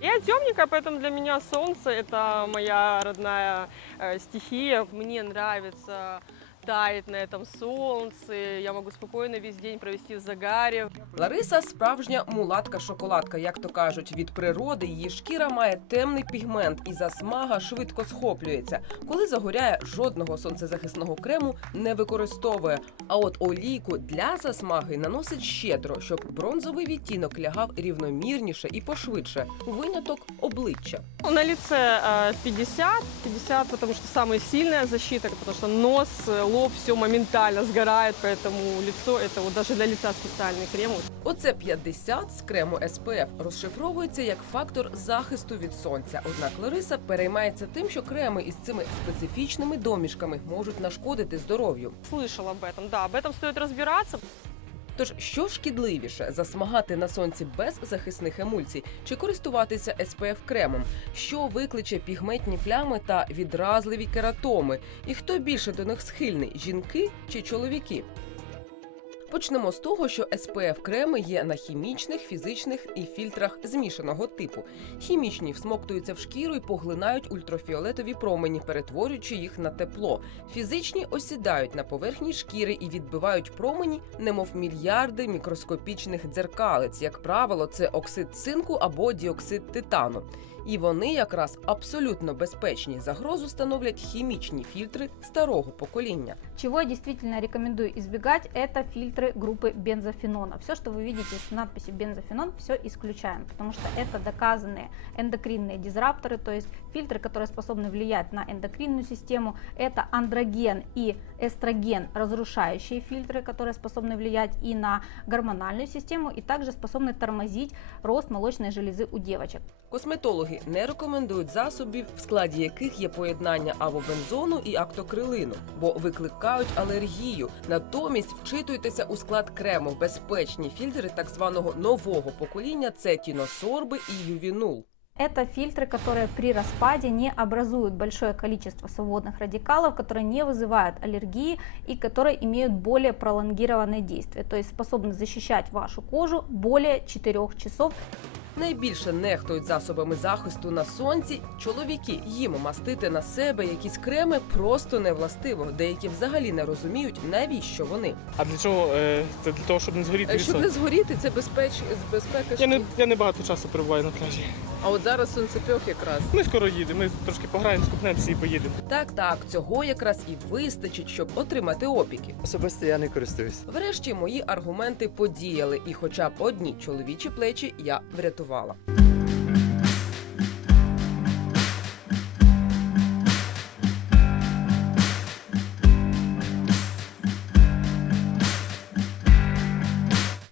Я темненькая, поэтому для меня солнце это моя родная э, стихия. Мне нравится таять на этом солнце. Я могу спокойно весь день провести в загаре. Лариса справжня мулатка-шоколадка, як то кажуть. Від природи її шкіра має темний пігмент і засмага швидко схоплюється. Коли загоряє, жодного сонцезахисного крему не використовує. А от олійку для засмаги наносить щедро, щоб бронзовий відтінок лягав рівномірніше і пошвидше. Виняток обличчя. Ну, На лице э, 50, 50, потому что самая сильная защита, потому что нос, э, лоб, все моментально сгорает, поэтому лицо это вот даже для лица специальный крем. Вот Оце 50 з крему SPF розшифровується як фактор захисту від сонця. Однак Лариса переймається тим, що креми із цими специфічними домішками можуть нашкодити здоров'ю. Слышала об этом, да, об этом стоит разбираться. Тож що шкідливіше засмагати на сонці без захисних емульсій чи користуватися SPF кремом, що викличе пігментні плями та відразливі кератоми, і хто більше до них схильний жінки чи чоловіки? Почнемо з того, що SPF креми є на хімічних, фізичних і фільтрах змішаного типу. Хімічні всмоктуються в шкіру і поглинають ультрафіолетові промені, перетворюючи їх на тепло. Фізичні осідають на поверхні шкіри і відбивають промені, немов мільярди мікроскопічних дзеркалець. Як правило, це оксид цинку або діоксид титану. І вони якраз абсолютно безпечні. Загрозу становлять хімічні фільтри старого покоління. Чего я действительно рекомендую избегать, это фильтры группы бензофенона. Все, что вы видите с надписью бензофенон, все исключаем, потому что это доказанные эндокринные дизрапторы, то есть фильтры, которые способны влиять на эндокринную систему. Это андроген и эстроген разрушающие фильтры, которые способны влиять и на гормональную систему, и также способны тормозить рост молочной железы у девочек. Косметологи не рекомендують засобів, в складі яких є поєднання авобензону і актокрилину, бо викликають алергію. Натомість вчитуйтеся у склад крему. Безпечні фільтри так званого нового покоління це тіносорби і ювінул. Это фильтры, которые при распаде не образуют большое количество свободных радикалов, которые не вызывают аллергии и которые имеют более пролонгированное действие, то есть способны защищать вашу кожу более 4 часов. Найбільше нехтують засобами захисту на сонці чоловіки. Їм мастити на себе якісь креми просто не властиво. Деякі взагалі не розуміють, навіщо вони. А для чого? Е, Це для того, щоб не згоріти від Щоб не сонця. згоріти, це безпеч... безпека. Я не, я не багато часу перебуваю на пляжі. А от зараз сонцепьох якраз. Ми скоро їдемо, ми трошки пограємо, скупнемося і поїдемо. Так, так, цього якраз і вистачить, щоб отримати опіки. Особисто я не користуюсь. Врешті мої аргументи подіяли, і хоча б одні чоловічі плечі я врятувала.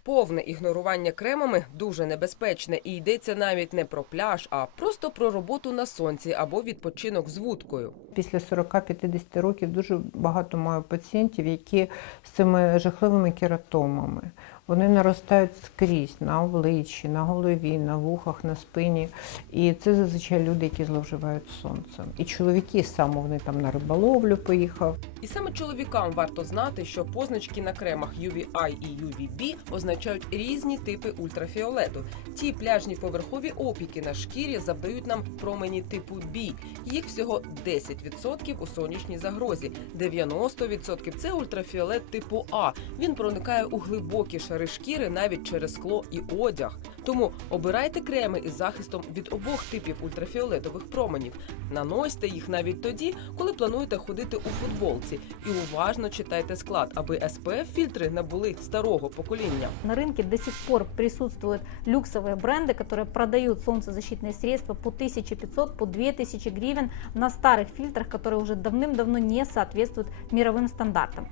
Повне ігнорування кремами дуже небезпечне і йдеться навіть не про пляж, а просто про роботу на сонці або відпочинок з вудкою. Після 40-50 років дуже багато маю пацієнтів, які з цими жахливими кератомами. Вони наростають скрізь на обличчі, на голові, на вухах, на спині. І це зазвичай люди, які зловживають сонцем. І чоловіки саме вони там на риболовлю поїхав. І саме чоловікам варто знати, що позначки на кремах UVI і UVB означають різні типи ультрафіолету. Ті пляжні поверхові опіки на шкірі завдають нам промені типу B. Їх всього 10% у сонячній загрозі. 90% – це ультрафіолет типу А. Він проникає у глибокі шари шкіри навіть через скло і одяг. Тому обирайте креми із захистом від обох типів ультрафіолетових променів. Наносьте їх навіть тоді, коли плануєте ходити у футболці, і уважно читайте склад, аби SPF фільтри набули старого покоління. На рынке до сих пор присутствуют люксовые бренды, которые продают солнцезащитные средства по 1500, по 2000 гривен на старых фильтрах, которые уже давным-давно не соответствуют мировым стандартам.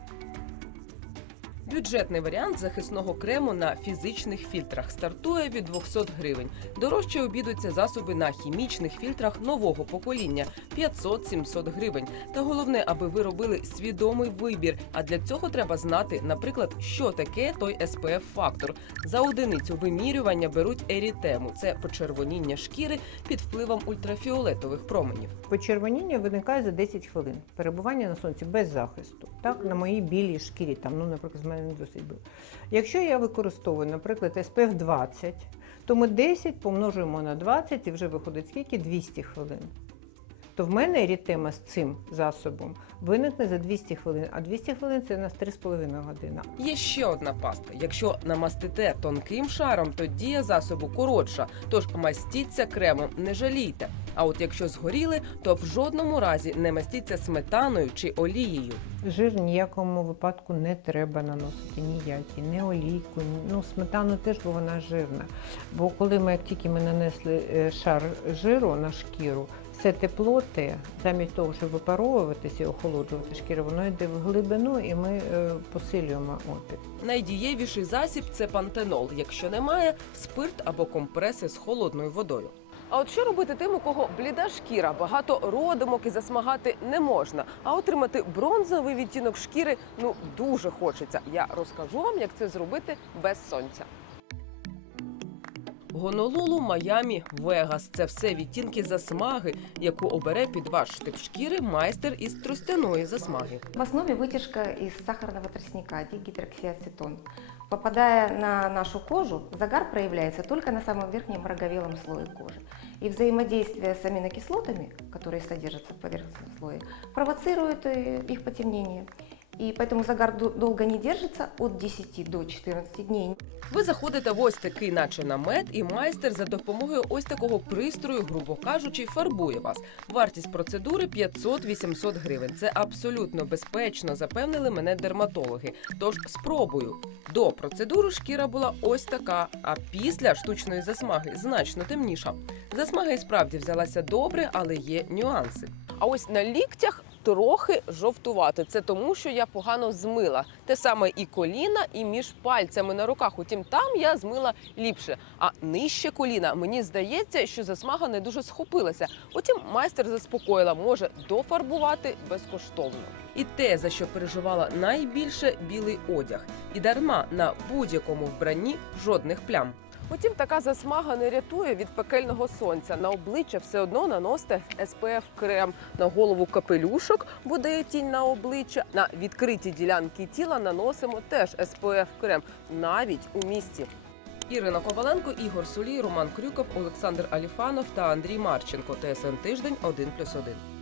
Бюджетний варіант захисного крему на фізичних фільтрах стартує від 200 гривень. Дорожче обідуться засоби на хімічних фільтрах нового покоління 500-700 гривень. Та головне, аби ви робили свідомий вибір. А для цього треба знати, наприклад, що таке той SPF фактор. За одиницю вимірювання беруть ерітему. Це почервоніння шкіри під впливом ультрафіолетових променів. Почервоніння виникає за 10 хвилин. Перебування на сонці без захисту. Так, на моїй білій шкірі, там, ну, наприклад, з мене не досить було. Якщо я використовую, наприклад, SPF 20, то ми 10 помножуємо на 20 і вже виходить скільки? 200 хвилин. То в мене ерітема з цим засобом виникне за 200 хвилин, а 200 хвилин це у нас 3,5 години. Є ще одна паста. Якщо намастите тонким шаром, то дія засобу коротша. Тож мастіться кремом, не жалійте. А от якщо згоріли, то в жодному разі не мастіться сметаною чи олією. Жир ніякому випадку не треба наносити ніякі, не олійку, ні- ну сметану теж, бо вона жирна. Бо коли ми, як тільки ми нанесли е, шар жиру на шкіру, все тепло те, замість того, щоб випаровуватися і охолоджувати шкіру, воно йде в глибину і ми е, посилюємо опір. Найдієвіший засіб це пантенол. Якщо немає, спирт або компреси з холодною водою. А от що робити тим, у кого бліда шкіра, багато родимок і засмагати не можна. А отримати бронзовий відтінок шкіри ну дуже хочеться. Я розкажу вам, як це зробити без сонця. Гонолулу, Майамі, Вегас це все відтінки засмаги, яку обере під ваш тип шкіри майстер із тростяної засмаги. В основе вытяжка из сахарного тростника, дигидроксиацетон. Попадая на нашу кожу, загар проявляется только на самом верхнем роговелом слое кожи. И взаимодействие с аминокислотами, которые содержатся в поверхностном слое, провоцирует э, их потемнение. И поэтому загар долго не держится от 10 до 14 дней. Ви заходите в ось такий, наче намет, і майстер за допомогою ось такого пристрою, грубо кажучи, фарбує вас. Вартість процедури 500-800 гривень. Це абсолютно безпечно, запевнили мене дерматологи. Тож спробую. До процедури шкіра була ось така, а після штучної засмаги значно темніша. Засмага і справді взялася добре, але є нюанси. А ось на ліктях трохи жовтувати. Це тому, що я погано змила. Те саме і коліна, і між пальцями на руках. Утім, там я змила ліпше. А нижче коліна мені здається, що засмага не дуже схопилася. Утім, майстер заспокоїла, може дофарбувати безкоштовно. І те, за що переживала найбільше білий одяг. І дарма на будь-якому вбранні жодних плям. Утім, така засмага не рятує від пекельного сонця. На обличчя все одно наносите SPF крем на голову капелюшок, буде тінь на обличчя. На відкриті ділянки тіла наносимо теж SPF крем, навіть у місті. Ірина Коваленко, Ігор Сулій, Роман Крюков, Олександр Аліфанов та Андрій Марченко. ТСН тиждень 1+,1.